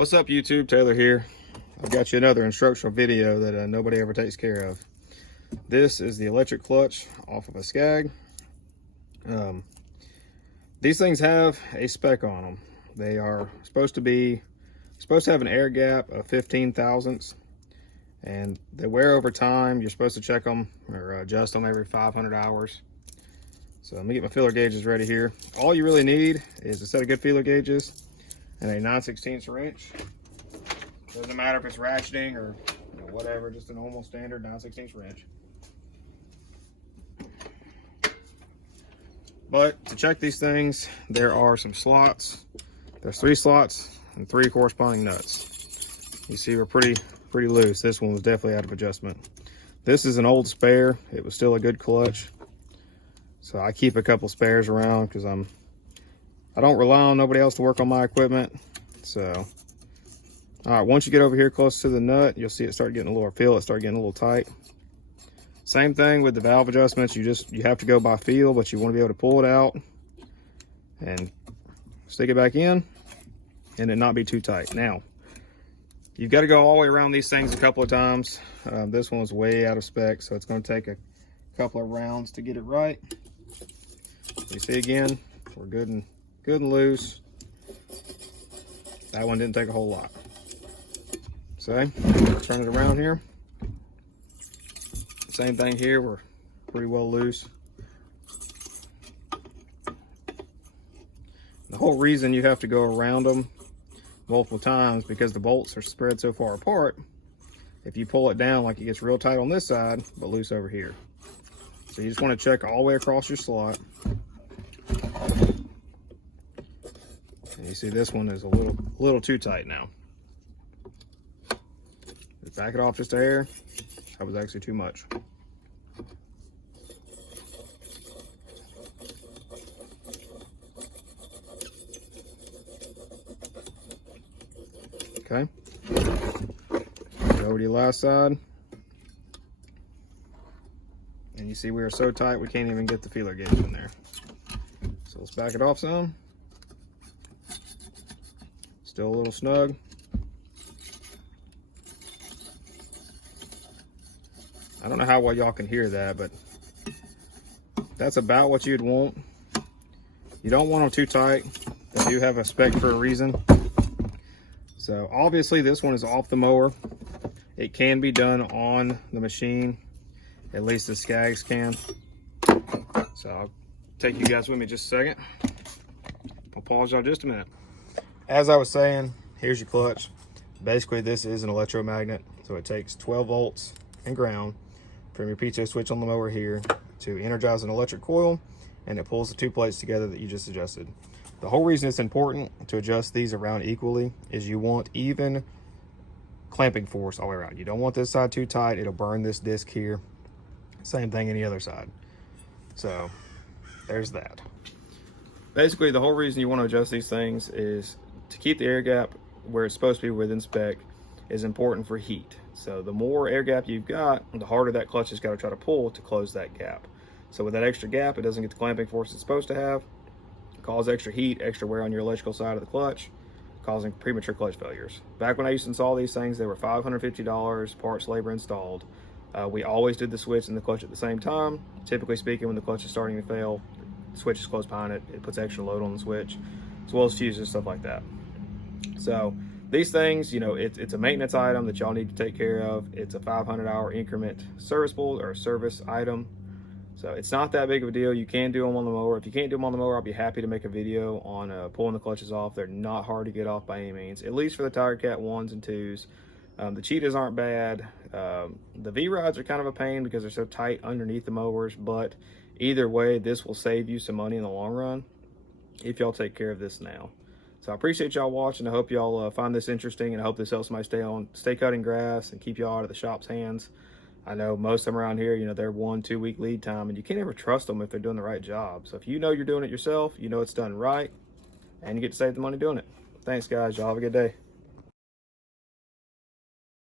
What's up YouTube, Taylor here. I've got you another instructional video that nobody ever takes care of. This is the electric clutch off of a Scag. These things have a spec on them. They are supposed to have an air gap of 15 thousandths, and they wear over time. You're supposed to check them or adjust them every 500 hours. So let me get my feeler gauges ready here. All you really need is a set of good feeler gauges and a 9/16 wrench. Doesn't matter if it's ratcheting or whatever, just a normal standard 9/16 wrench. But to check these things, there are some slots. There's 3 slots and 3 corresponding nuts. You see we're pretty loose. This one was definitely out of adjustment. This is an old spare. It was still a good clutch. So I keep a couple spares around because I don't rely on nobody else to work on my equipment. So, all right, once you get over here close to the nut, you'll see it start getting a little, feel it start getting a little tight. Same thing with the valve adjustments. You have to go by feel, but you want to be able to pull it out and stick it back in and it not be too tight. Now, you've got to go all the way around these things a couple of times. This one was way out of spec, so it's going to take a couple of rounds to get it right. You see again, we're good and loose. That one didn't take a whole lot. So turn it around here. Same thing here, we're pretty well loose. The whole reason you have to go around them multiple times because the bolts are spread so far apart. If you pull it down, like, it gets real tight on this side but loose over here. So you just want to check all the way across your slot. And you see this one is a little too tight now. Just back it off just a hair. That was actually too much. Okay. Go over to your last side. And you see we are so tight we can't even get the feeler gauge in there. So let's back it off some. Still a little snug. I don't know how well y'all can hear that, but that's about what you'd want. You don't want them too tight. They do have a spec for a reason. So obviously this one is off the mower. It can be done on the machine. At least the Scags can. So I'll take you guys with me just a second. I'll pause y'all just a minute. As I was saying, here's your clutch. Basically, this is an electromagnet. So it takes 12 volts and ground from your PTO switch on the mower here to energize an electric coil, and it pulls the 2 plates together that you just adjusted. The whole reason it's important to adjust these around equally is you want even clamping force all the way around. You don't want this side too tight. It'll burn this disc here. Same thing any other side. So there's that. Basically, the whole reason you want to adjust these things is to keep the air gap where it's supposed to be within spec is important for heat. So the more air gap you've got, the harder that clutch has got to try to pull to close that gap. So with that extra gap, it doesn't get the clamping force it's supposed to have, cause extra heat, extra wear on your electrical side of the clutch, causing premature clutch failures. Back when I used to install these things, they were $550, parts, labor installed. We always did the switch and the clutch at the same time. Typically speaking, when the clutch is starting to fail, the switch is close behind it. It puts extra load on the switch, as well as fuses, stuff like that. So these things, it's a maintenance item that y'all need to take care of. It's a 500-hour increment serviceable or service item. So it's not that big of a deal. You can do them on the mower. If you can't do them on the mower, I'll be happy to make a video on pulling the clutches off. They're not hard to get off by any means, at least for the Tiger Cat 1s and 2s. The cheetahs aren't bad. The V-rods are kind of a pain because they're so tight underneath the mowers, but either way, this will save you some money in the long run if y'all take care of this now. So I appreciate y'all watching. I hope y'all find this interesting, and I hope this helps somebody stay cutting grass and keep y'all out of the shop's hands. I know most of them around here, they're 1-2 week lead time, and you can't ever trust them if they're doing the right job. So if you know you're doing it yourself, you know it's done right, and you get to save the money doing it. Thanks, guys. Y'all have a good day.